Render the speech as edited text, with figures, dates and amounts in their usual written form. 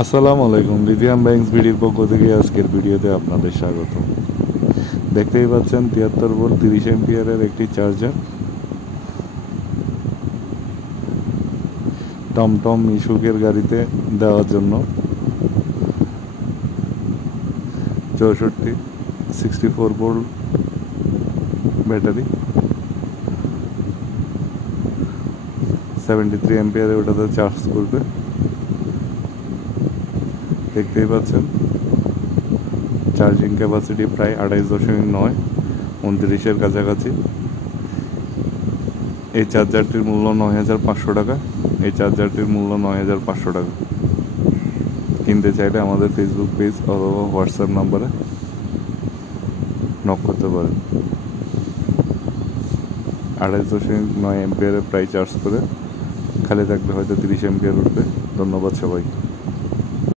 আসসালামু আলাইকুম। Lithium banks বিডির পক্ষ থেকে আজকের ভিডিওতে আপনাদের স্বাগত। দেখতেই পাচ্ছেন 73 ভোল্ট 30 এম্পিয়ারের একটি চার্জার টমটম মিশুকের গাড়িতে দেওয়ার জন্য 64 ভোল্ট ব্যাটারি 73 এম্পিয়ারে ওটাতে চার্জ করবে। দেখতেই পাচ্ছেন চার্জিং ক্যাপাসিটি প্রায় 28.9 29-এর কাছাকাছি। এই চার্জারটির মূল্য 9,500 টাকা। এই চার্জারটির মূল্য 9,500 টাকা। কিনতে চাইলে আমাদের ফেসবুক পেজ অথবা হোয়াটসঅ্যাপ নাম্বারে নক করতে পারেন। 28.9 এম্পিয়ারে প্রায় চার্জ করে খালি থাকলে হয়তো 30 এম্পিয়ার উঠবে। ধন্যবাদ সবাইকে।